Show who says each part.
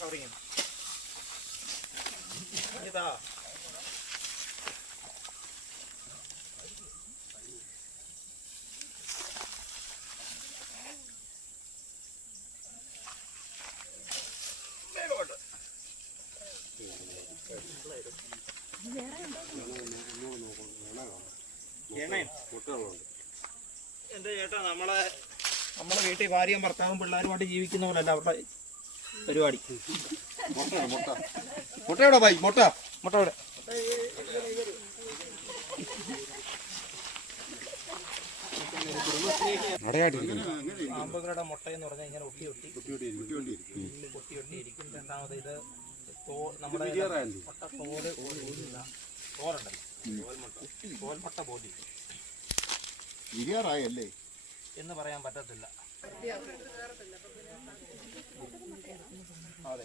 Speaker 1: Covering ഇതാ എന്റെ ചേട്ടാ നമ്മളെ നമ്മളെ വീട്ടിൽ ഭാര്യയും ഭർത്താവും പിള്ളേരുമായിട്ട് ജീവിക്കുന്ന പോലല്ല അവരുടെ പരിപാടി.
Speaker 2: മുട്ട എവിടെ ബൈ മുട്ട.
Speaker 1: മുട്ട എവിടെ? പാമ്പുകളുടെ മുട്ട എന്ന് പറഞ്ഞാൽ ഇങ്ങനെ ഒട്ടി ഒട്ടി. ഒട്ടി ഒട്ടി ഒട്ടി ഇരിക്കും രണ്ടാമത് ഇത് നമ്മുടെ എന്ന് പറയാൻ പറ്റത്തില്ല. അതെ.